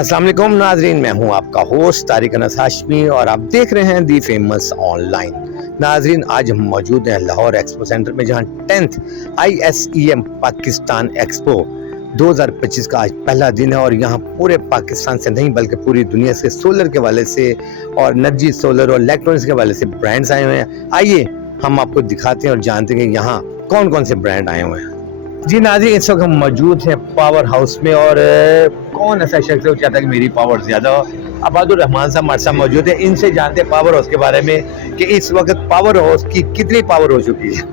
अस्सलाम वालेकुम नाजरीन, मैं हूं आपका होस्ट तारिक अनस हाशमी और आप देख रहे हैं दी फेमस ऑनलाइन। नाजरीन, आज हम मौजूद हैं लाहौर एक्सपो सेंटर में, जहां 10th ISEM पाकिस्तान एक्सपो 2025 का आज पहला दिन है और यहां पूरे पाकिस्तान से नहीं बल्कि पूरी दुनिया से सोलर के वाले से और एनर्जी सोलर और इलेक्ट्रॉनिक्स के वाले से ब्रांड्स आए हुए हैं। आइए हम आपको दिखाते हैं और जानते हैं कि यहाँ कौन कौन से ब्रांड आए हुए हैं। जी नाज़रीन, इस वक्त हम मौजूद हैं पावर हाउस में और कौन ऐसा शख्स है चाहता है कि मेरी पावर ज़्यादा हो। अबादुर रहमान साहब हमारे साथ मौजूद है, इनसे जानते हैं पावर हाउस के बारे में कि इस वक्त पावर हाउस की कितनी पावर हो चुकी है।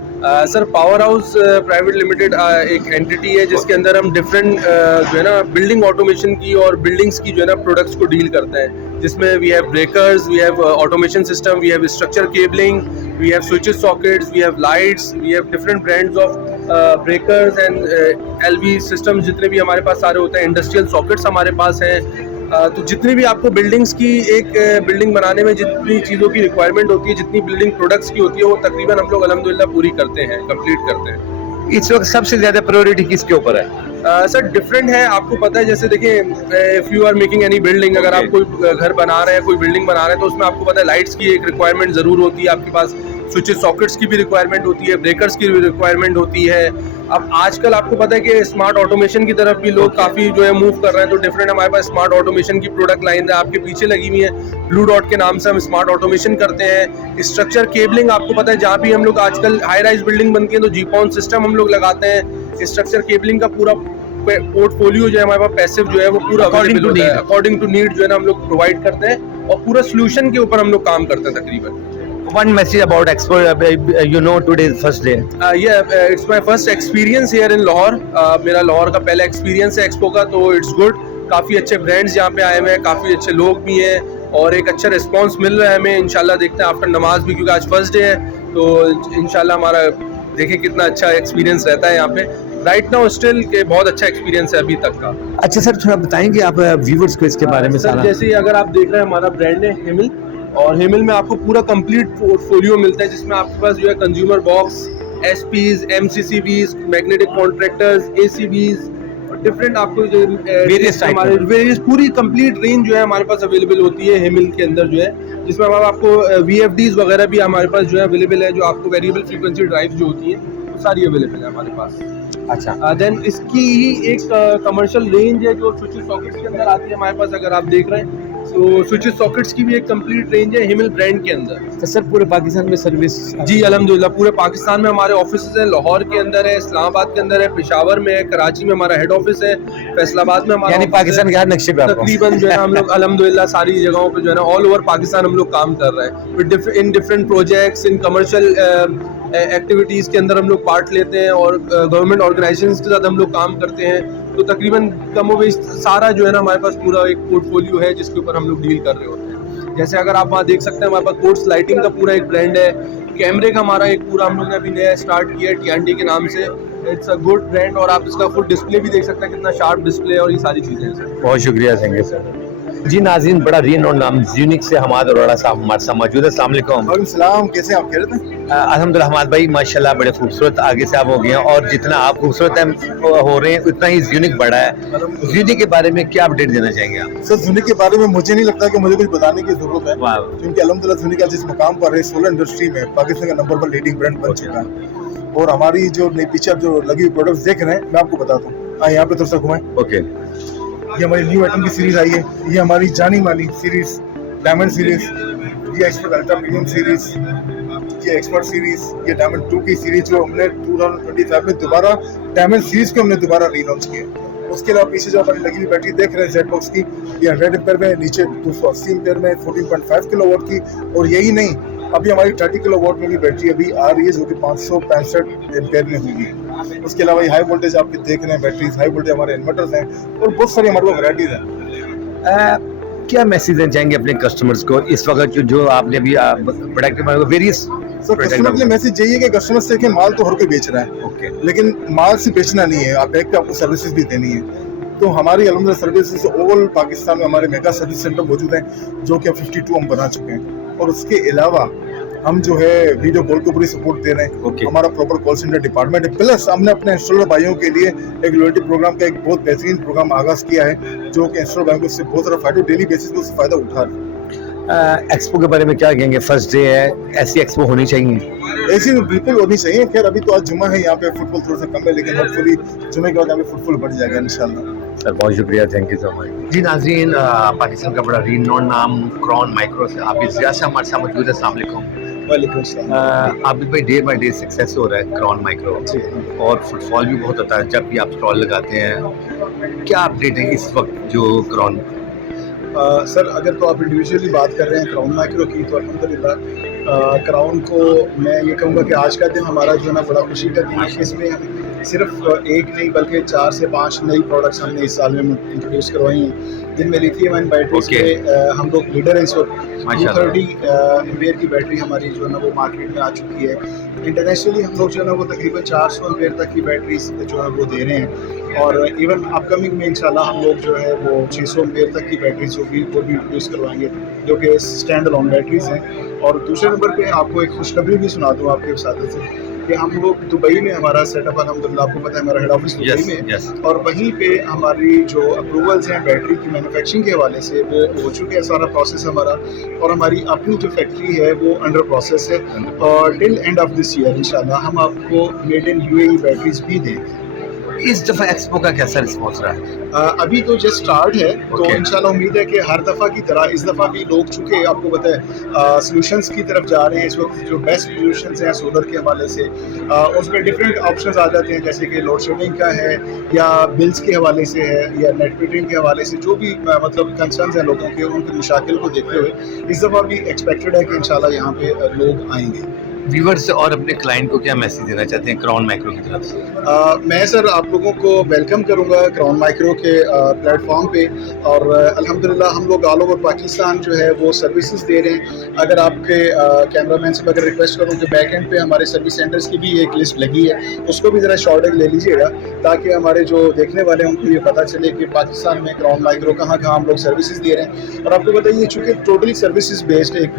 Sir, power house private limited एक एंटिटी है जिसके अंदर हम डिफरेंट जो है ना बिल्डिंग ऑटोमेशन की और बिल्डिंग्स की जो है ना प्रोडक्ट्स को डील करते हैं, जिसमें we have breakers, we have automation system, we have structure cabling, we have switches sockets, we have lights, we have different brands of breakers and LV system. जितने भी हमारे पास सारे होते हैं, इंडस्ट्रियल सॉकेट्स हमारे पास हैं। तो जितनी भी आपको बिल्डिंग्स की एक बिल्डिंग बनाने में जितनी चीज़ों की रिक्वायरमेंट होती है, जितनी बिल्डिंग प्रोडक्ट्स की होती है, वो तकरीबन हम लोग अल्हम्दुलिल्लाह पूरी करते हैं, कंप्लीट करते हैं। इस वक्त सबसे ज़्यादा प्रायोरिटी किसके ऊपर है? सर, डिफरेंट है, आपको पता है। जैसे देखिए, if you are making any building, अगर आप कोई घर बना रहे हैं, कोई बिल्डिंग बना रहे हैं, तो उसमें आपको पता है लाइट्स की एक रिक्वायरमेंट ज़रूर होती है, आपके पास स्विचेस सॉकेट्स की भी रिक्वायरमेंट होती है, ब्रेकर्स की भी रिक्वायरमेंट होती है। अब आजकल आपको पता है कि स्मार्ट ऑटोमेशन की तरफ भी लोग काफ़ी जो है मूव कर रहे हैं, तो डिफरेंट हमारे पास स्मार्ट ऑटोमेशन की प्रोडक्ट लाइन है, आपके पीछे लगी हुई है। ब्लू डॉट के नाम से हम स्मार्ट ऑटोमेशन करते हैं। स्ट्रक्चर केबलिंग, आपको पता है जहाँ भी हम लोग आजकल हाई राइज बिल्डिंग बनती है तो जीपॉन सिस्टम हम लोग लगाते हैं। स्ट्रक्चर केबलिंग का पूरा पोर्टफोलियो जो है हमारे पास पैसिव जो है वो पूरा अकॉर्डिंग टू नीड जो है ना हम लोग प्रोवाइड करते हैं और पूरा सोल्यूशन के ऊपर हम लोग काम करते हैं तकरीबन। One message about Expo, you know today is first day. It's my first experience here in Lahore. मेरा लाहौर का पहला एक्सपीरियंस है एक्सपो का, तो इट्स गुड। काफ़ी अच्छे ब्रांड्स यहाँ पे आए हुए हैं, काफ़ी अच्छे लोग भी हैं और एक अच्छा रिस्पांस मिल रहा है हमें। इंशाल्लाह देखते हैं आफ्टर नमाज भी, क्योंकि आज फर्स्ट डे है, तो इंशाल्लाह हमारा देखें कितना अच्छा एक्सपीरियंस रहता है यहाँ पे। राइट नाउ स्टिल के बहुत अच्छा एक्सपीरियंस है अभी तक का। अच्छा सर, थोड़ा बताएंगे आप व्यूवर्स को इसके बारे में? सर, जैसे अगर आप देख रहे हैं, हमारा ब्रांड है हिमिल, और हिमिल में आपको पूरा कंप्लीट पोर्टफोलियो मिलता है, जिसमें आपके पास जो है consumer box, SPs, MCCBs, magnetic contractors, ACBs, different आपको जो वेरियस पूरी कंप्लीट रेंज जो है हमारे पास अवेलेबल होती है हिमिल के अंदर जो है, जिसमें आपको VFDs वगैरह भी हमारे पास जो है अवेलेबल है, जो आपको वेरिएबल फ्रीक्वेंसी ड्राइव जो होती है वो सारी अवेलेबल है हमारे पास। अच्छा, देन इसकी ही एक कमर्शियल रेंज है जो स्विचेस सॉकेट्स के अंदर आती है हमारे पास। अगर आप देख रहे हैं तो स्विचेस सॉकेट्स की भी एक कंप्लीट रेंज है हिमिल ब्रांड के अंदर। तो सर पूरे पाकिस्तान में सर्विस? जी अल्हम्दुलिल्लाह, पूरे पाकिस्तान में हमारे ऑफिस है। लाहौर के अंदर है, इस्लामाबाद के अंदर है, पेशावर में है, कराची में हमारा हेड ऑफिस है, फैसलाबाद में हमारा, यानी पाकिस्तान के हर नक्शे पे तकरीबन जो है हम लोग अल्हम्दुलिल्लाह सारी जगहों पे जो है ना ऑल ओवर पाकिस्तान हम लोग काम कर रहे हैं। In different projects, in commercial activities के अंदर हम लोग पार्ट लेते हैं और गवर्नमेंट ऑर्गेनाइजेशंस के साथ हम लोग काम करते हैं। तो तकरीबन कम और बेश सारा जो है ना हमारे पास पूरा एक पोर्टफोलियो है जिसके ऊपर हम लोग डील कर रहे होते हैं। जैसे अगर आप वहाँ देख सकते हैं, हमारे पास कोर्ट्स लाइटिंग का पूरा एक ब्रांड है। कैमरे का हमारा एक पूरा हम लोग ने अभी नया स्टार्ट किया है TNT के नाम से। इट्स अ गुड ब्रांड और आप इसका फुल डिस्प्ले भी देख सकते हैं, कितना शार्प डिस्प्ले और ये सारी चीज़ें हैं सर। बहुत शुक्रिया संगे सर। जी नाज़रीन, बड़ा रीनोन नाम यूनिक से हमाद अरोड़ा साहब हमारे साथ मौजूद है। अस्सलाम वालेकुम। सलाम, कैसे आप? खैरियत हैं? अल्हम्दुलिल्लाह हमाद भाई, माशाल्लाह बड़े खूबसूरत आगे से आप हो गए हैं और जितना आप खूबसूरत हो रहे हैं उतना ही यूनिक बढ़ा है। यूनिक के बारे में क्या अपडेट देना चाहेंगे आप? सर, यूनिक के बारे में मुझे नहीं लगता कि मुझे कुछ बताने की जरूरत है, क्योंकि अल्हम्दुलिल्लाह यूनिक जिस मकाम पर है सोलर इंडस्ट्री में पाकिस्तान का नंबर 1 लीडिंग ब्रांड बन चुका है। और हमारी जो पीछे जो लगी हुई प्रोडक्ट्स देख रहे हैं, मैं आपको बताता हूँ। यहाँ पे थोड़ा सा घुमाएं। ओके, ये हमारी न्यू आइटम की सीरीज आई है। ये हमारी जानी मानी सीरीज डायमंड सीरीज, ये एक्सपर्ट अल्ट्रा प्रीमियम सीरीज, ये एक्सपर्ट सीरीज, ये डायमंड 2 की सीरीज जो हमने 2025 में दोबारा डायमंड सीरीज को हमने दोबारा रीलॉन्च किया। उसके अलावा पीछे जो हमारी लगी हुई बैटरी देख रहे हैं जेट बॉक्स की, ये 100 एम्पेयर में, नीचे 280 एम्पेयर में, 14.5 किलोवाट की। और यही नहीं, अभी हमारी 30 किलोवाट में भी बैटरी अभी आ रही है जो कि 565 एम्पेयर में होगी। उसके अलावा ये हाई वोल्टेज आपके देख रहे हैं बैटरीज, हाई वोल्टेज हमारे इन्वर्टर्स हैं और बहुत सारी हमारे पास वैराइटीज हैं। क्या मैसेज देना चाहेंगे अपने कस्टमर्स को इस वक्त जो आपने अभी प्रोडक्ट वेरियस? सर, कस्टमर के लिए मैसेज यही है कि कस्टमर से कि माल तो हर कोई बेच रहा है, ओके, लेकिन माल से बेचना नहीं है, आप एक पे आपको सर्विसेज भी देनी है। तो हमारी अल्हम्दुलिल्लाह सर्विसेज ओवरऑल पाकिस्तान में हमारे मेगा सर्विस सेंटर मौजूद हैं, जो कि अब 52 हम बना चुके हैं। और उसके अलावा हम जो है वीडियो कॉल को पूरी सपोर्ट दे रहे हैं। Okay. हमारा प्रॉपर कॉल सेंटर डिपार्टमेंट है, प्लस हमने अपने इंस्टॉलर भाइयों के लिए एक लॉयल्टी प्रोग्राम का एक बहुत बेहतरीन प्रोग्राम आगाज किया है, जो कि इंस्टॉलर भाइयों को इससे बहुत सारा फायदा डेली बेसिस पे उससे फायदा उठा रहे हैं। एक्सपो के बारे में क्या कहेंगे? फर्स्ट डे है, ऐसी एक्सपो होनी चाहिए। ऐसी तो बिल्कुल होनी चाहिए। खैर अभी तो आज जुम्मा है, यहाँ पे फुटबॉल थोड़ा सा कम है, लेकिन होपफुली जुम्मे के बाद यहाँ पे फुटबॉल बढ़ जाएगा इंशाल्लाह। सर बहुत शुक्रिया, थैंक यू सो मच। जी नाज़रीन, पाकिस्तान का बड़ा रीनोन नाम क्रॉन माइक्रो से आप जिया से हमारे साथ मौजूद है। अस्सलाम वालेकुम। वालेकुम सलाम। आप भाई डे बाय डे सक्सेस हो रहा है क्रॉन माइक्रो, और फुटफॉल भी बहुत होता है जब भी आप स्टॉल लगाते हैं। क्या अपडेट है इस वक्त जो क्रॉन? सर अगर तो आप इंडिविजुअली बात कर रहे हैं क्राउन माइक्रो की, तो अल्हम्दुलिल्लाह क्राउन को मैं ये कहूँगा कि आज का दिन हमारा जो है ना बड़ा खुशी का दिन है। इसमें हम सिर्फ एक नहीं बल्कि 4 से 5 नई प्रोडक्ट्स हमने इस साल में इंट्रोड्यूस करवाई हैं, जिनमें लिथियम आयन बैटरीज में हम लोग लीडर हैं इस वक्त। 230 एम्पेयर की बैटरी हमारी जो है ना वो मार्केट में आ चुकी है। इंटरनेशनली हम लोग जो है ना वो तकरीबन 400 एम्पेयर तक की बैटरीज जो है वो दे रहे हैं, और इवन अपकमिंग में इंशाल्लाह हम लोग जो है वो 600 एम्पेयर तक की बैटरीज वो भी इंट्रोड्यूस करवाएंगे, जो कि स्टैंड अलोन बैटरीज हैं। और दूसरे नंबर पे आपको एक खुशखबरी भी सुना दूँ आपके साथ से कि हम लोग दुबई में हमारा सेटअप अल्हम्दुलिल्लाह, आपको पता है हमारा हेड ऑफिस दुबई में है, और वहीं पे हमारी जो अप्रूवल्स हैं बैटरी की मैन्युफैक्चरिंग के हवाले से वो हो चुके हैं सारा प्रोसेस हमारा, और हमारी अपनी जो फैक्ट्री है वो अंडर प्रोसेस है, और till end of this year इंशाल्लाह हम आपको मेड इन यूएई बैटरीज भी देंगे। इस दफ़ा एक्सपो का कैसा रिस्पॉन्स रहा है? अभी तो जस्ट स्टार्ट है, तो इंशाल्लाह उम्मीद है कि हर दफ़ा की तरह इस दफ़ा भी लोग चूँकि आपको पता है सॉल्यूशंस की तरफ जा रहे हैं इस वक्त, जो बेस्ट सॉल्यूशंस हैं सोलर के हवाले से, उसमें डिफरेंट ऑप्शंस आ जाते हैं, जैसे कि लोड शेडिंग का है, या बिल्स के हवाले से है, या नेट मीटरिंग के हवाले से, जो भी मतलब कंसर्न्स हैं लोगों के, उनके मुशाकिल को देखते हुए इस दफ़ा भी एक्सपेक्टेड है कि इंशाल्लाह यहाँ पे लोग आएंगे। व्यूअर्स और अपने क्लाइंट को क्या मैसेज देना चाहते हैं क्रॉन माइक्रो की तरफ से? मैं सर आप लोगों को वेलकम करूंगा क्रॉन माइक्रो के प्लेटफॉर्म पे, और अल्हम्दुलिल्लाह हम लोग ऑल ओवर पाकिस्तान जो है वो सर्विसेज दे रहे हैं। अगर आपके कैमरामैन से अगर रिक्वेस्ट करूं कि बैक एंड पे हमारे सर्विस सेंटर्स की भी एक लिस्ट लगी है, उसको भी ज़रा शॉर्ट ले लीजिएगा, ताकि हमारे जो देखने वाले हैं उनको ये पता चले कि पाकिस्तान में क्रॉन माइक्रो कहाँ कहाँ हम लोग सर्विसेज दे रहे हैं। और आपको बताइए चूँकि टोटली सर्विसेज बेस्ड एक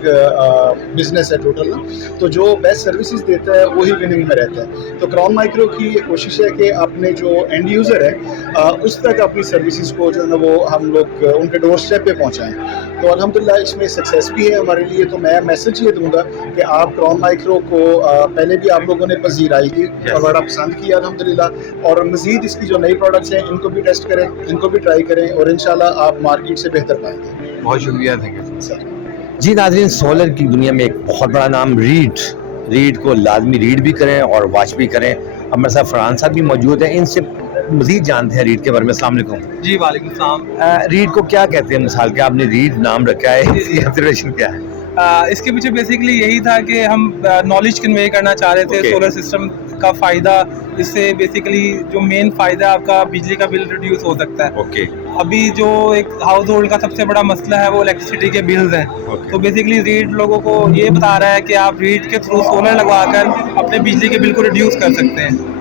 बिजनेस है टोटल ना, तो जो बेस्ट सर्विसेज देता है वही विनिंग में रहता है। तो क्रॉन माइक्रो की ये कोशिश है कि अपने जो एंड यूज़र है उस तक अपनी सर्विसेज को जो है ना वो हम लोग उनके डोर स्टेप पे पहुंचाएं। तो अल्हम्दुलिल्लाह इसमें सक्सेस भी है हमारे लिए। तो मैं मैसेज ये दूंगा कि आप क्रॉन माइक्रो को पहले भी आप लोगों ने पजीराई की और बड़ा पसंद किया अल्हम्दुलिल्लाह, और मज़ीद इसकी जो नई प्रोडक्ट्स हैं इनको भी टेस्ट करें, इनको भी ट्राई करें, और इंशाल्लाह आप मार्केट से बेहतर पाएंगे। बहुत शुक्रिया, थैंक यू सर। जी नाज़रीन, सोलर की दुनिया में एक बहुत बड़ा नाम रीड को लाजमी रीड भी करें और वॉच भी करें। हमारे साथ फरहान साहब भी मौजूद हैं, इनसे मज़ीद जानते हैं रीड के बारे में। अस्सलाम वालेकुम। जी वालेकुम सलाम। रीड को क्या कहते हैं? मिसाल के आपने रीड नाम रखा है, इसकी ऑब्जर्वेशन क्या है? इसके पीछे बेसिकली यही था कि हम नॉलेज कन्वे करना चाह रहे थे सोलर सिस्टम का फ़ायदा। इससे बेसिकली जो मेन फ़ायदा आपका बिजली का बिल रिड्यूस हो सकता है। अभी जो एक हाउस होल्ड का सबसे बड़ा मसला है वो इलेक्ट्रिसिटी के बिल्स हैं। तो बेसिकली रीड लोगों को ये बता रहा है कि आप रीड के थ्रू सोलर लगवाकर अपने बिजली के बिल को रिड्यूस कर सकते हैं।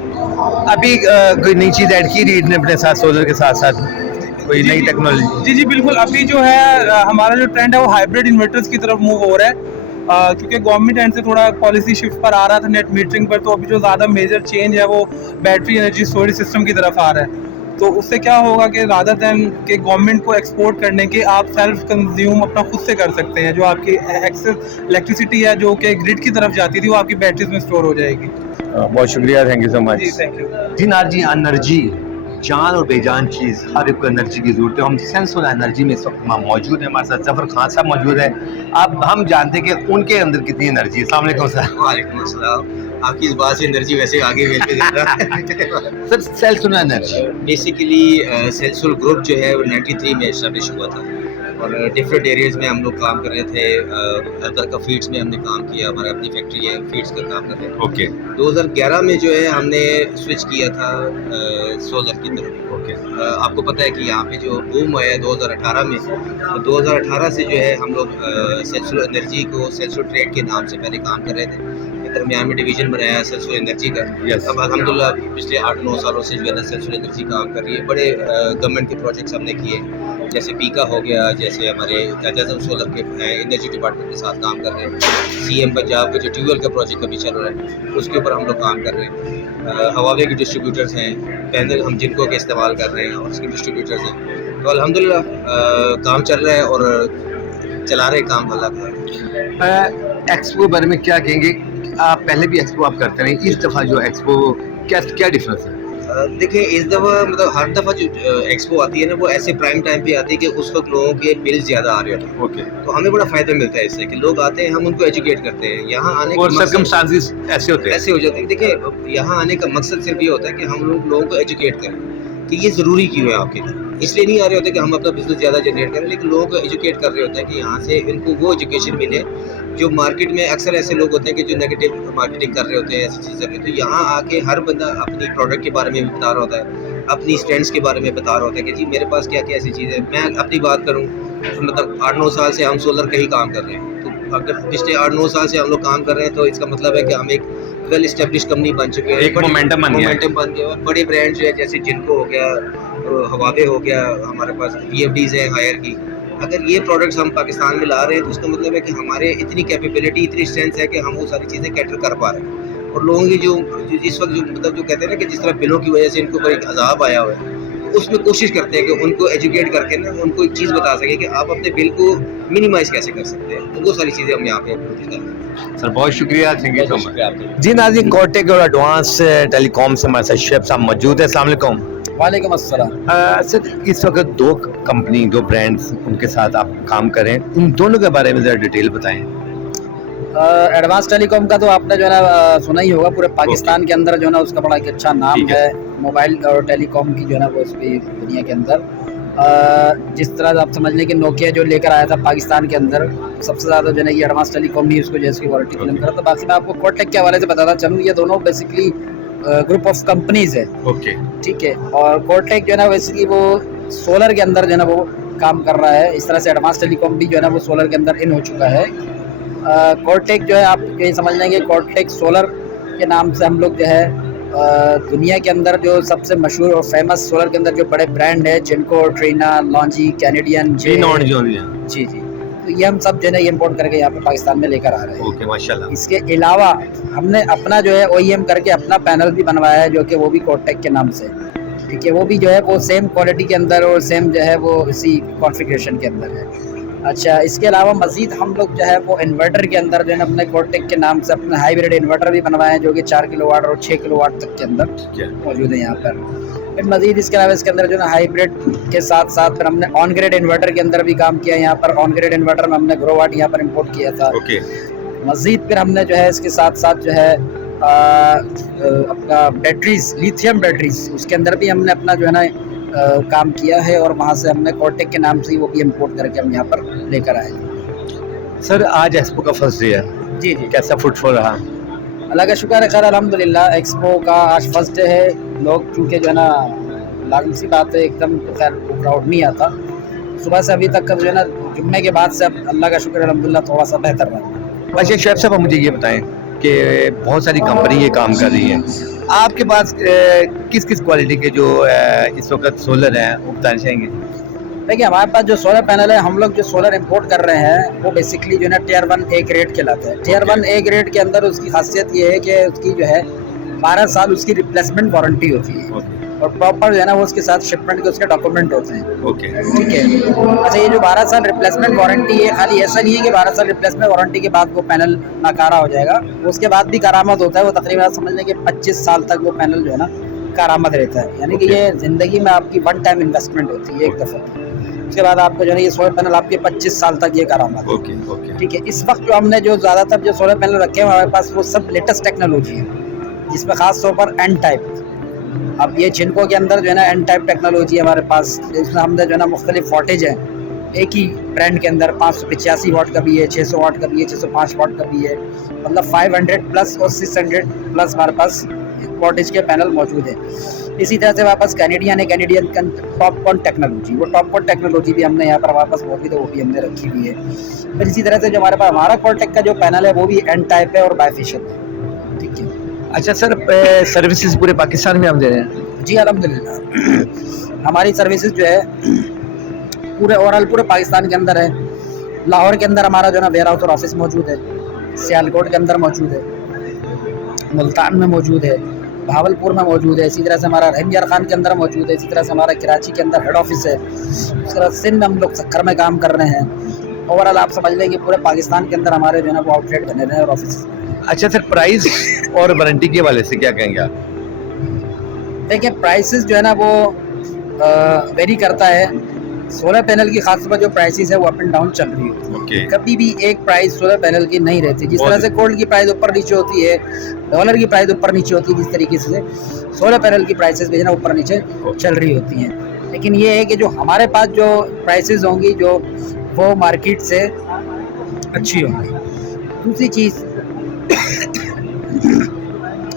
अभी कोई नई चीज़ ऐड की रीड ने अपने साथ सोलर के साथ साथ, कोई नई टेक्नोलॉजी? जी बिल्कुल। अभी जो है हमारा जो ट्रेंड है वो हाइब्रिड इन्वर्टर्स की तरफ मूव हो रहा है, क्योंकि गवर्नमेंट एंड से थोड़ा पॉलिसी शिफ्ट पर आ रहा था नेट मीटरिंग पर। तो अभी जो ज़्यादा मेजर चेंज है वो बैटरी एनर्जी स्टोरेज सिस्टम की तरफ आ रहा है। तो उससे क्या होगा कि रादर दैन के गवर्नमेंट को एक्सपोर्ट करने के आप सेल्फ कंज्यूम अपना खुद से कर सकते हैं। जो आपकी एक्सेस इलेक्ट्रिसिटी है जो कि ग्रिड की तरफ जाती थी वो आपकी बैटरीज में स्टोर हो जाएगी। बहुत शुक्रिया, थैंक यू सो मच। जी थैंक यू। जी नाज़रीन, एनर्जी जान और बेजान चीज़, हर एक को एनर्जी की ज़रूरत है। हम सेंसुल एनर्जी में इस वक्त मौजूद है, हमारे साथ जफ़र खान साहब मौजूद है। अब हम जानते हैं कि उनके अंदर कितनी एनर्जी है। अस्सलाम वालेकुम सर। वालेकुम अस्सलाम। आपकी इस बात से एनर्जी वैसे आगे मिलते जा रहा है। सर सेल्सुल एनर्जी बेसिकली सेल्सुल ग्रुप जो है वो 93 में एस्टेब्लिश हुआ था, और डिफरेंट एरियाज में हम लोग काम कर रहे थे। अदर का फीड्स में हमने काम किया, हमारा अपनी फैक्ट्री है, फीड्स का काम कर रहे थे। ओके। 2011 में जो है हमने स्विच किया था सोलर की तरफ। ओके। आपको पता है कि यहाँ पे जो बूम आया 2018 में, तो 2018 से जो है हम लोग सेल्सुल एनर्जी को सेल्सुल ट्रेड के नाम से पहले काम कर रहे थे। दरमियान में डिवीजन बनाया सेल्सुल एनर्जी का। अब अल्हम्दुलिल्लाह पिछले 8-9 सालों से जो है ना सेल्सुल एनर्जी काम कर रही है। बड़े गवर्नमेंट के प्रोजेक्ट्स हमने किए, जैसे पीका हो गया, जैसे हमारे जैसे सोलर के एनर्जी डिपार्टमेंट के साथ काम कर रहे हैं। सीएम पंजाब के जो ट्यूबवेल का प्रोजेक्ट अभी चल रहा है उसके ऊपर हम लोग काम कर रहे हैं। हवावे के डिस्ट्रीब्यूटर्स हैं, पैनल हम जिनको के इस्तेमाल कर रहे हैं और उसके डिस्ट्रीब्यूटर्स हैं। तो अल्हम्दुलिल्लाह काम चल रहा है और चला रहे काम अल्लाह का। एक्सपो के बारे में क्या कहेंगे? आप पहले भी एक्सपो आप करते रहे, इस दफ़ा जो एक्सपो क्या डिफरेंस है? देखिए इस दफ़ा मतलब हर दफ़ा जो एक्सपो आती है ना वो ऐसे प्राइम टाइम पे आती है कि उस वक्त लोगों के बिल ज़्यादा आ रहे होते हैं। ओके। तो हमें बड़ा फ़ायदा मिलता है इससे कि लोग आते हैं, हम उनको एजुकेट करते हैं। यहाँ आने और का मकसद सर्कमस्टांसेस ऐसे होते हैं। ऐसे हो जाते हैं। देखिए यहाँ आने का मकसद सिर्फ ये होता है कि हम लोगों को एजुकेट करें कि ये ज़रूरी क्यों है आपके लिए। इसलिए नहीं आ रहे होते कि हम अपना बिजनेस ज़्यादा जनरेट करें, लेकिन लोगों को एजुकेट कर रहे होते हैं कि यहाँ से इनको वो एजुकेशन मिले जो मार्केट में अक्सर ऐसे लोग होते हैं कि जो नेगेटिव मार्केटिंग कर रहे होते हैं, ऐसी चीज़ें। तो यहाँ आके हर बंदा अपनी प्रोडक्ट के बारे में भी बता रहा होता है, अपनी स्ट्रेंथ्स के बारे में बता रहा होता है कि जी मेरे पास क्या क्या ऐसी चीज़ है। मैं अपनी बात करूँ तो मतलब 8-9 साल से हम सोलर का ही काम कर रहे हैं। तो अगर पिछले 8-9 साल से हम लोग काम कर रहे हैं तो इसका मतलब है कि हम एक वेल इस्टेब्लिश कंपनी बन चुके हैं, एक मोमेंटम बन गया। बड़े ब्रांड जो है जैसे जिनको हो गया, हवावे हो गया, हमारे पास VFDs है हायर की। अगर ये प्रोडक्ट्स हम पाकिस्तान में ला रहे हैं तो उसका मतलब है कि हमारे इतनी कैपेबिलिटी, इतनी स्ट्रेंथ है कि हम वो सारी चीज़ें कैटर कर पा रहे हैं। और लोगों की जो इस वक्त जो मतलब जो कहते हैं ना कि जिस तरह बिलों की वजह से इनको कोई अजाब आया हुआ है, उसमें कोशिश करते हैं कि उनको एजुकेट करके ना उनको एक चीज़ बता सके कि आप अपने बिल को मिनिमाइज़ कैसे कर सकते हैं। तो वो सारी चीज़ें हम यहाँ पे कोशिश कर रहे हैं। सर बहुत शुक्रिया, थैंक यू सो मच। आपका जी नाज़रीन, कोटेक और एडवांस टेलीकॉम से हमारे साथ शेफ साहब मौजूद है। अस्सलाम वालेकुम। वालेकुम अस्सलाम। सर इस वक्त दो कंपनी, दो ब्रांड्स उनके साथ आप काम करें, उन दोनों के बारे में ज़रा डिटेल बताएं। एडवांस टेलीकॉम का तो आपने जो है ना सुना ही होगा, पूरे पाकिस्तान के अंदर जो है ना उसका बड़ा एक अच्छा नाम ठीक है है। मोबाइल और टेलीकॉम की जो है ना वो इसकी दुनिया के अंदर। जिस तरह आप समझ लें कि नोकिया जो लेकर आया था पाकिस्तान के अंदर, सबसे ज़्यादा जो है ना ये एडवांस टेलीकॉम ही उसको जैसे वारंटी क्लेम करा। तो बाकी मैं आपको कोटेक के हवाले से बताता चलूँ, ये दोनों बेसिकली ग्रुप ऑफ कंपनीज है, ओके। ठीक है। और कोटेक जो है ना बेसिकली वो सोलर के अंदर जो है ना वो काम कर रहा है। इस तरह से एडवांस टेलीकॉम भी जो है ना वो सोलर के अंदर इन हो चुका है। कोटेक जो है आप ये समझ लेंगे, कोटेक सोलर के नाम से हम लोग जो है दुनिया के अंदर जो सबसे मशहूर और फेमस सोलर के अंदर जो बड़े ब्रांड है, जिनको ट्रीना, लॉन्जी, कैनेडियन, जी जी, तो ये हम सब जो है ये इम्पोर्ट करके यहाँ पे पाकिस्तान में लेकर आ रहे हैं। ओके, माशाल्लाह। इसके अलावा हमने अपना जो है OEM करके अपना पैनल भी बनवाया है, जो कि वो भी कोटेक के नाम से, ठीक है। वो भी जो है वो सेम क्वालिटी के अंदर और सेम जो है वो इसी कॉन्फ़िगरेशन के अंदर है। अच्छा, इसके अलावा मज़ीद हम लोग जो है वो इन्वर्टर के अंदर जो है अपने कोटेक के नाम से अपने हाइब्रिड इन्वर्टर भी बनवाए हैं, जो कि 4 किलोवाट और 6 किलोवाट तक के अंदर मौजूद है यहाँ पर। फिर मज़ीद इसके अलावा इसके अंदर जो है हाइब्रिड के साथ साथ फिर हमने ऑन ग्रिड इन्वर्टर के अंदर भी काम किया। यहाँ पर ऑन ग्रिड इन्वर्टर में हमने ग्रोवाट यहाँ पर इम्पोर्ट किया था। ओके। मज़ीद फिर हमने जो है इसके साथ साथ जो है अपना बैटरीज, लिथियम बैटरीज, उसके अंदर भी हमने अपना जो है ना काम किया है, और वहाँ से हमने कोटेक के नाम से ही वो भी इम्पोर्ट करके हम यहाँ पर लेकर आए। सर आज एक्सपो का फर्स्ट डे है, जी, कैसा फुटफॉल रहा? अल्लाह का शुक्र है, खैर अल्हम्दुलिल्लाह। एक्सपो का आज फर्स्ट डे है। लोग चूँकि जो है ना लाजिम सी बात है एकदम तो खैर क्राउड नहीं आता। सुबह से अभी तक का जो है ना जुम्मे के बाद से अब अल्लाह का शुक्र है अल्हम्दुलिल्लाह थोड़ा सा बेहतर रहा। अच्छा शेफ साहब, मुझे ये बताएं कि बहुत सारी कंपनी ये काम कर रही हैं, आपके पास किस किस क्वालिटी के जो इस वक्त सोलर हैं वो बताना चाहेंगे? देखिए हमारे पास जो सोलर पैनल है, हम लोग जो सोलर इंपोर्ट कर रहे हैं वो बेसिकली जो है ना Tier 1 A ग्रेड कहलाता है। Tier 1 A ग्रेड के अंदर उसकी खासियत ये है कि उसकी जो है 12 साल उसकी रिप्लेसमेंट वारंटी होती है, और प्रॉपर जो है ना वो उसके साथ शिपमेंट के उसके डॉक्यूमेंट होते हैं। ओके, ठीक है। अच्छा, ये जो 12 साल रिप्लेसमेंट वारंटी है, खाली ऐसा नहीं है कि 12 साल रिप्लेसमेंट वारंटी के बाद वो पैनल नाकारा हो जाएगा, उसके बाद भी करामत होता है। वो तकरीबन आप समझ लें कि 25 साल तक वो पैनल जो है ना करामत रहता है। यानी कि ये ज़िंदगी में आपकी वन टाइम इन्वेस्टमेंट होती है, एक दफ़ा। उसके बाद आपको जो है ये सोलर पैनल आपके 25 साल तक ये करामत। ओके, ओके, ठीक है। इस वक्त जो हमने जो ज़्यादातर जो सोलर पैनल रखे हैं हमारे पास वो सब लेटेस्ट टेक्नोलॉजी है, जिसमें ख़ास तौर पर N टाइप। अब ये जिनको के अंदर जो है ना N टाइप टेक्नोलॉजी है हमारे पास, जिसमें हमने जो है ना मुख्तलिफ वॉटेज है एक ही ब्रांड के अंदर। 585 वाट का भी है, 600 वाट का भी है, 605 वाट का भी है, मतलब 500 प्लस और 600 प्लस हमारे पास वॉटेज के पैनल मौजूद है। इसी तरह से हमारे पास कैनेडियन है, कैनेडियन टॉपकॉन टेक्नोलॉजी, वो टॉपकॉन टेक्नोलॉजी भी हमने यहाँ पर हमारे पास मौजूद है, वो भी हमने रखी हुई है। फिर इसी तरह से जो हमारे पास हमारा कोटेक का जो पैनल है वो भी N टाइप है और बाइफेशियल है। ठीक है। अच्छा सर, सर्विसेज पूरे पाकिस्तान में हम दे रहे हैं? जी अल्हम्दुलिल्लाह। हमारी सर्विसेज जो है पूरे ओवरऑल पूरे पाकिस्तान के अंदर है। लाहौर के अंदर हमारा जो है ना वेयर हाउस और ऑफिस मौजूद है, सियालकोट के अंदर मौजूद है, मुल्तान में मौजूद है, भावलपुर में मौजूद है, इसी तरह से हमारा रहीम यार खान के अंदर मौजूद है, इसी तरह से हमारा कराची के अंदर हेड ऑफिस है, इस तरह सिंध में हम लोग सक्कर में काम कर रहे हैं। ओवरऑल आप समझ लें कि पूरे पाकिस्तान के अंदर हमारे जो है ना वो आउटलेट बने रहे हैं और ऑफिस। अच्छा सर, प्राइस और वारंटी के हवाले से क्या कहेंगे आप? देखिए प्राइसेस जो है ना वो वेरी करता है। सोलर पैनल की खास तौर पर जो प्राइसेस है वो अप एंड डाउन चल रही होती है। ओके। कभी भी एक प्राइस सोलर पैनल की नहीं रहती। जिस तरह से गोल्ड की प्राइस ऊपर नीचे होती है, डॉलर की प्राइस ऊपर नीचे होती है, जिस तरीके से सोलर पैनल की प्राइसेस भी है ना ऊपर नीचे चल रही होती हैं। लेकिन ये है कि जो हमारे पास जो प्राइसेस होंगी जो वो मार्केट से अच्छी होंगी। दूसरी चीज़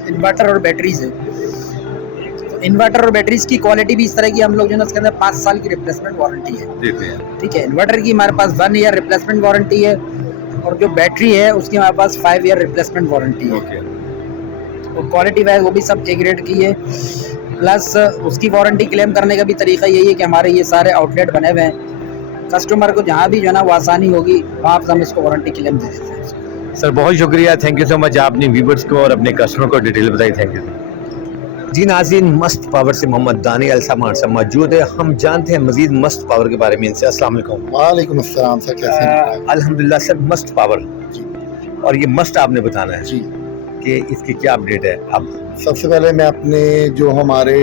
इन्वर्टर और बैटरीज है। इन्वर्टर और बैटरीज की क्वालिटी भी इस तरह की हम लोग जो है ना उसके अंदर 5 साल की रिप्लेसमेंट वारंटी है देते हैं। ठीक है। इन्वर्टर की हमारे पास 1 ईयर रिप्लेसमेंट वारंटी है और जो बैटरी है उसकी हमारे पास 5 ईयर रिप्लेसमेंट वारंटी है। ओके। और क्वालिटी वाइज वो भी सब ए ग्रेड की है। प्लस उसकी वारंटी क्लेम करने का भी तरीका यही है कि हमारे ये सारे आउटलेट बने हुए हैं। कस्टमर को जहाँ भी जो है ना वो आसानी होगी वहाँ पर हम इसको वारंटी क्लेम दे देते हैं। सर बहुत शुक्रिया, थैंक यू सो मच, आपने व्यूवर्स को और अपने कस्टमर को डिटेल बताई, थैंक यू। जी नाज़रीन, मस्त पावर से मोहम्मद दानी अलसामान साहब मौजूद है। हम जानते हैं मजीद मस्त पावर के बारे में इनसे। अस्सलाम वालेकुम। वालेकुम अस्सलाम सर, कैसे हैं? अल्हम्दुलिल्लाह सर, मस्त पावर जी। और ये मस्त आपने बताना है जी। कि इसकी क्या अपडेट है अब? सबसे पहले मैं अपने जो हमारे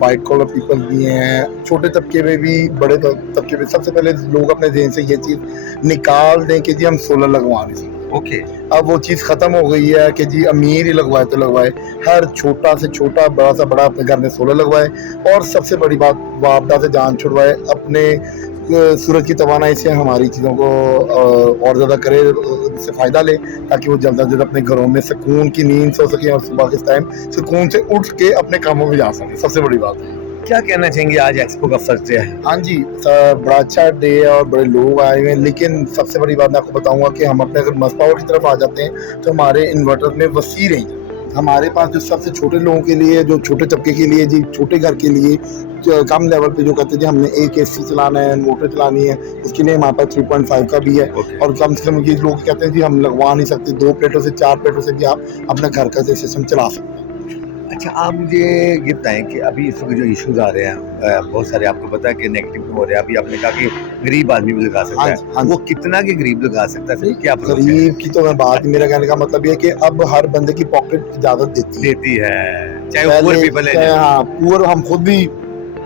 वाइट कॉलर पीपल भी हैं, छोटे तबके में भी बड़े तबके में, सबसे पहले लोग अपने जहन से ये चीज़ निकाल दें कि जी हम सोलर लगवा नहीं सकते। ओके। अब वो चीज़ ख़त्म हो गई है कि जी अमीर ही लगवाए तो लगवाए। हर छोटा से छोटा, बड़ा सा बड़ा अपने घर में सोलर लगवाए। और सबसे बड़ी बात, वापदा से जान छुड़वाए। अपने सूरज की तवानाई से हमारी चीज़ों को और ज़्यादा करे, इससे फ़ायदा ले, ताकि वो जल्द अज जल्द अपने घरों में सुकून की नींद सो सकें और सुबह के टाइम सुकून से उठ के अपने कामों में जा सकें। सबसे बड़ी बात है। क्या कहना चाहेंगे, आज एक्सपो का फर्स्ट डे है? हाँ जी, बड़ा अच्छा डे है और बड़े लोग आए हुए हैं। लेकिन सबसे बड़ी बात मैं आपको बताऊंगा कि हम अपने अगर मस्त पावर की तरफ आ जाते हैं तो हमारे इन्वर्टर में वसी रेंज है। हमारे पास जो सबसे छोटे लोगों के लिए, जो छोटे तबके के लिए, जी छोटे घर के लिए, जो कम लेवल पे जो कहते हैं हमने एक AC चलाना है, मोटर चलानी है, उसके लिए हमारे पास 3.5 का भी है। और कम से कम ये लोग कहते हैं जी हम लगवा नहीं सकते, 2 प्लेटों से 4 प्लेटों से भी आप अपना घर का सिस्टम चला सकते हैं। अच्छा, आप मुझे ये बताएं कि अभी इस वक्त जो इश्यूज आ रहे हैं बहुत सारे, आपको पता है कि नेगेटिव हो रहे हैं। अभी आपने कहा कि गरीब आदमी भी लगा सकता है, हाँ जी। वो कितना के गरीब लगा सकता है? क्या गरीब की तो मैं बात, मेरा कहने का मतलब ये है कि अब हर बंदे की पॉकेट इजाजत देती है, चाहे वो पुअर पीपल है। हाँ, पुअर, हम खुद भी,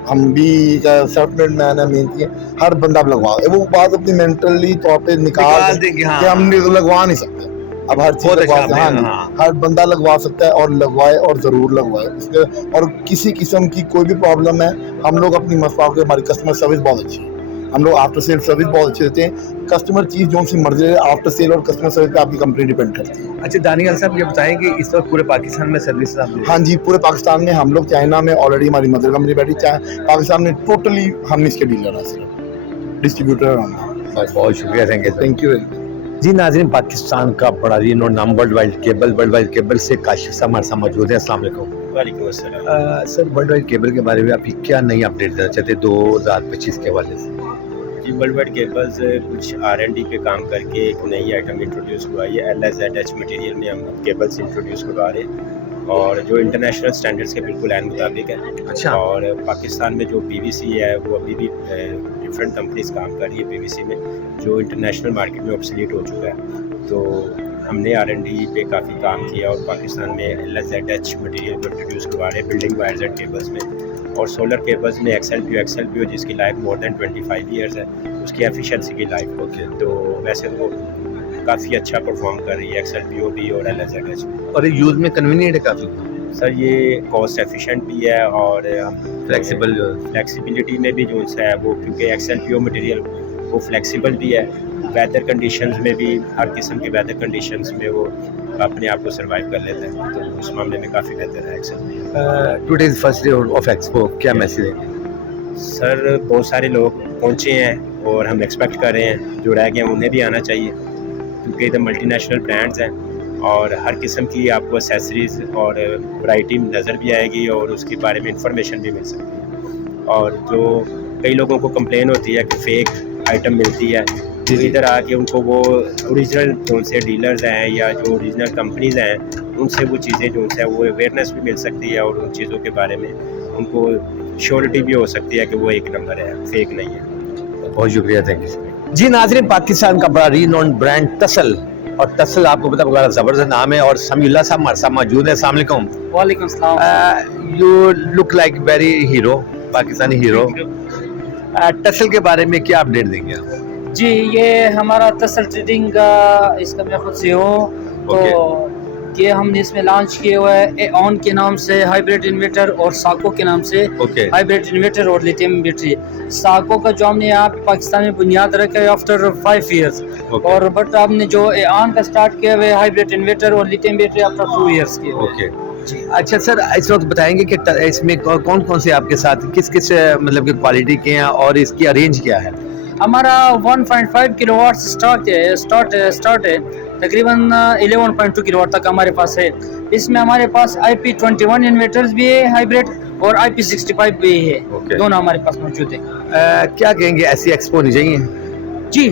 हम भी सेल्फ मेड मैन है, मेहनती है, हर बंदा अब लगवा, वो बात अपनी मेंटली तौर पे निकाल देंगे हाँ। कि हम लगवा नहीं सकते। अब हर चीज लगवा सकते हैं, हाँ, हर बंदा लगवा सकता है और लगवाए और ज़रूर लगवाए उसके। और किसी किस्म की कोई भी प्रॉब्लम है, हम लोग अपनी मसला के, हमारी कस्टमर सर्विस बहुत अच्छी है। हम लोग आफ्टर सेल सर्विस बहुत अच्छी देते हैं। कस्टमर चीज़ जो सी मर्जी है, आफ्टर सेल और कस्टमर सर्विस पे आपकी कंपनी डिपेंड करती है। अच्छा दानियाल साहब, ये बताएं कि इस वक्त पूरे पाकिस्तान में सर्विस आप? हाँ जी, पूरे पाकिस्तान में। हम लोग चाइना में ऑलरेडी हमारी मदर कंपनी बैठी, पाकिस्तान में टोटली हम इसके डीलर हैं, सिर्फ डिस्ट्रीब्यूटर हैं। बहुत शुक्रिया, थैंक यू। जी नाज़रीन, पाकिस्तान का बड़ा रीनो नाम वर्ल्ड वाइड केबल से काशिफ साहब हमारे साथ मौजूद है। अस्सलाम वालेकुम। वालेकुम अस्सलाम। सर, वर्ल्ड वाइड केबल के बारे में आप क्या नई अपडेट देना चाहते हैं 2025 के हवाले से? जी, वर्ल्ड वाइड केबल्स कुछ R&D पे काम करके एक नई आइटम इंट्रोड्यूस हुआ है। LSZH मटेरियल में हम केबल्स इंट्रोड्यूस करवा रहे हैं और जो इंटरनेशनल स्टैंडर्ड्स के बिल्कुल ऐन मुताबिक है। अच्छा। और पाकिस्तान में जो PVC है वो अभी भी डिफरेंट कंपनीज काम कर रही है PVC में, जो इंटरनेशनल मार्केट में ऑब्सोलीट हो चुका है। तो हमने R&D पे काफ़ी काम किया और पाकिस्तान में LSZH मटेरियल को इंट्रोड्यूस करवा रहे हैं बिल्डिंग वायर्स एंड केबल्स में। और सोलर केबल्स में XLPO जिसकी लाइफ मोर देन 25 ईयर्स है, उसकी एफिशिएंसी की लाइफ। ओके। तो वैसे वो काफ़ी अच्छा परफॉर्म कर रही है XLPO भी और LSZH भी। और ये यूज़ में कन्वीनियंट है काफ़ी? सर, ये कॉस्ट एफिशिएंट भी है और फ्लेक्सिबिलिटी में भी जो है वो, क्योंकि XLPO मटेरियल वो फ्लेक्सिबल भी है। वेदर कंडीशंस में भी, हर किस्म के वेदर कंडीशंस में वो अपने आप को सर्वाइव कर लेते हैं। तो उस मामले में काफ़ी बेहतर है XLPO। Today is first day of expo, क्या मैसेज है? सर, बहुत सारे लोग पहुँचे हैं और हम एक्सपेक्ट कर रहे हैं जो रह गए हैं उन्हें भी आना चाहिए, क्योंकि इधर मल्टीनेशनल ब्रांड्स हैं और हर किस्म की आपको एसेसरीज़ और वैरायटी नज़र भी आएगी और उसके बारे में इंफॉर्मेशन भी मिल सकती है। और जो कई लोगों को कंप्लेन होती है कि फ़ेक आइटम मिलती है, फिर इधर आके उनको वो ओरिजिनल जो उनसे डीलर्स हैं या जो ओरिजिनल कंपनीज़ हैं उनसे वो चीज़ें जो उनसे वो अवेयरनेस भी मिल सकती है और उन चीज़ों के बारे में उनको श्योरिटी भी हो सकती है कि वो एक नंबर है, फेक नहीं है। बहुत शुक्रिया, थैंक यू जी। नाज़रीन, पाकिस्तान का बड़ा रीनोन ब्रांड टसल, और टसल आपको पता बड़ा ज़बरदस्त नाम है, और समीउल्लाह साहब हमारे साथ मौजूद है। अस्सलाम वालेकुम। वालेकुम सलाम। You look like very hero, Pakistani hero. Tussle के बारे में क्या अपडेट देंगे आप? जी, ये हमारा तसल ट्रेडिंग का, इसका मैं खुद से हूँ, तो ये हमने इसमें लॉन्च किया हुआ है एऑन के नाम से हाइब्रिड इन्वर्टर, और साको के नाम से हाइब्रिड इन्वर्टर और लिथियम बैटरी। साको का जो हमने यहाँ पे पाकिस्तान में बुनियाद रखा है आफ्टर 5 इयर्स, और बट हमने जो एऑन का स्टार्ट किया हुआ है हाइब्रिड इन्वर्टर और लिथियम बैटरी आफ्टर 2 इयर्स के। अच्छा सर, इस वक्त बताएंगे कि इसमें कौन कौन से आपके साथ किस किस मतलब की क्वालिटी के हैं और इसकी अरेंज क्या है? हमारा 1.5 किलोवाट स्टार्ट है तकरीबन 11.2 किलोवाट तक हमारे पास है। इसमें हमारे पास IP21 इन्वर्टर्स भी है हाइब्रिड, और IP65 भी है, दोनों हमारे पास मौजूद है। क्या कहेंगे, ऐसी एक्सपो होनी चाहिए? जी,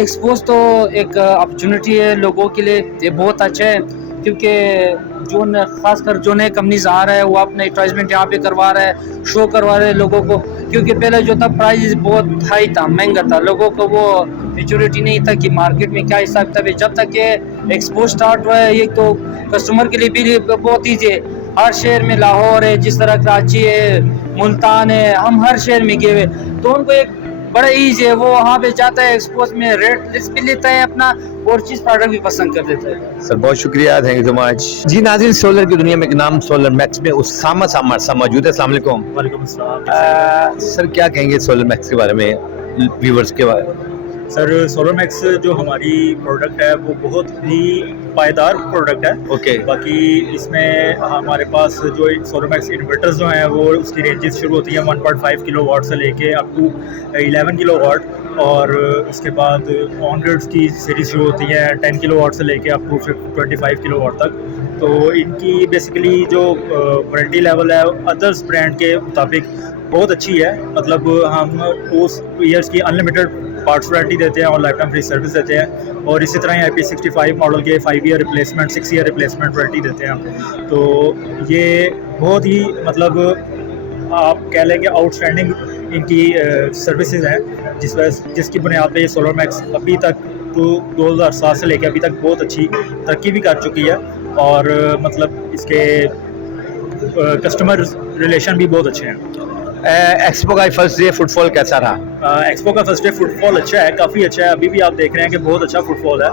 एक्सपोज तो एक अपॉर्चुनिटी है लोगों के लिए, ये बहुत अच्छा है, क्योंकि जो खासकर जो नए कंपनीज आ रहा है वो अपना एडवर्टाइजमेंट यहाँ पे करवा रहा है, शो करवा रहे हैं लोगों को, क्योंकि पहले जो था प्राइस बहुत हाई था, महंगा था, लोगों को वो मेच्योरिटी नहीं था कि मार्केट में क्या हिसाब किताब है। जब तक ये एक्सपो स्टार्ट हुआ है, ये तो कस्टमर के लिए भी बहुत ईजी है। हर शहर में लाहौर है, जिस तरह कराची है, मुल्तान है, हम हर शहर में गए हुए, तो उनको एक बड़ा ईजी है, वो वहाँ पे जाता है, एक्सपोज में रेट लिस्ट भी लेता है अपना, और चीज प्रोडक्ट भी पसंद कर देता है। सर बहुत शुक्रिया, थैंक यू सो मच जी। नाज़रीन, सोलर की दुनिया में एक नाम सोलर मैक्स में उसामा साहब मौजूद है। अस्सलाम वालेकुम। वालेकुम अस्सलाम। सर क्या कहेंगे सोलर मैक्स के बारे में, व्यूअर्स के बारे में? सर, सोलर मैक्स जो हमारी प्रोडक्ट है वो बहुत ही पायदार प्रोडक्ट है। बाकी इसमें हमारे पास जो सोलर मैक्स इन्वर्टर्स जो हैं वो उसकी रेंजेस शुरू होती हैं 1.5 किलोवाट से लेके अप टू 11 किलोवाट, और उसके बाद ऑन ग्रिड्स की सीरीज शुरू होती है 10 किलोवाट से लेके अप टू 25 किलोवाट तक। तो इनकी बेसिकली जो वारंटी लेवल है अदर्स ब्रांड के मुताबिक बहुत अच्छी है, मतलब हम उस ईयर्स की अनलिमिटेड पार्ट्स वारंटी देते हैं और लाइफ टाइम फ्री सर्विस देते हैं, और इसी तरह ही IP65 मॉडल के 5 year replacement 6 year replacement warranty देते हैं हम। तो ये बहुत ही मतलब आप कह लेंगे आउटस्टैंडिंग इनकी सर्विसेज हैं, जिसकी बुनियाद पे ये सोलर मैक्स अभी तक तो 2007 से लेकर अभी तक बहुत अच्छी तरक्की भी कर चुकी है, और मतलब इसके कस्टमर रिलेशन भी बहुत अच्छे हैं। एक्सपो का फर्स्ट डे फुटफॉल कैसा रहा? एक्सपो का फर्स्ट डे फुटफॉल अच्छा है, काफ़ी अच्छा है, अभी भी आप देख रहे हैं कि बहुत अच्छा फुटफॉल है,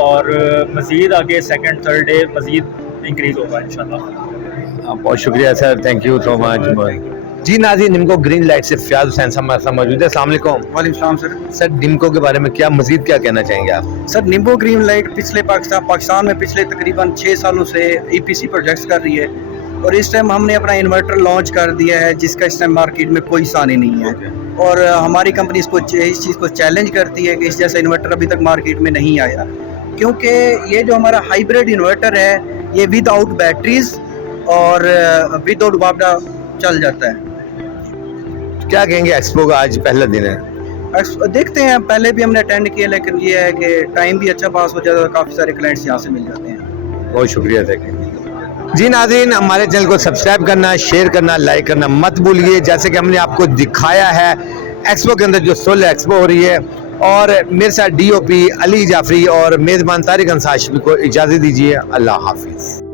और मज़ीद आगे सेकंड थर्ड डे मज़ीद इंक्रीज़ होगा इंशाल्लाह। बहुत शुक्रिया sir, thank you so much जी। नाज़रीन, निम्को ग्रीन लाइट से फ़याज़ हुसैन साहब मौजूद है। अस्सलाम वालेकुम। वालेकुम सलाम सर। सर निम्को के बारे में क्या मज़ीद क्या कहना चाहेंगे आप? सर, निम्को ग्रीन लाइट पिछले पाकिस्तान में पिछले तकरीबन 6 सालों से EPC प्रोजेक्ट्स कर रही है, और इस टाइम हमने अपना इन्वर्टर लॉन्च कर दिया है, जिसका इस टाइम मार्केट में कोई सानी नहीं है, और हमारी कंपनी इस चीज़ को चैलेंज करती है कि इस जैसा इन्वर्टर अभी तक मार्केट में नहीं आया, क्योंकि ये जो हमारा हाइब्रिड इन्वर्टर है ये विदाउट बैटरीज और विदाउट वापडा चल जाता है। क्या कहेंगे, एक्सपो का आज पहला दिन है, देखते हैं, पहले भी हमने अटेंड किया, लेकिन ये है कि टाइम भी अच्छा पास हो जाता है, काफ़ी सारे क्लाइंट्स यहाँ से मिल जाते हैं। बहुत शुक्रिया, थैंक यू जी। नाज़रीन, हमारे चैनल को सब्सक्राइब करना, शेयर करना, लाइक करना मत भूलिए। जैसे कि हमने आपको दिखाया है एक्सपो के अंदर जो सोलर एक्सपो हो रही है, और मेरे साथ DOP अली जाफरी और मेज़बान तारिक अंसार को इजाज़त दीजिए। अल्लाह हाफिज़।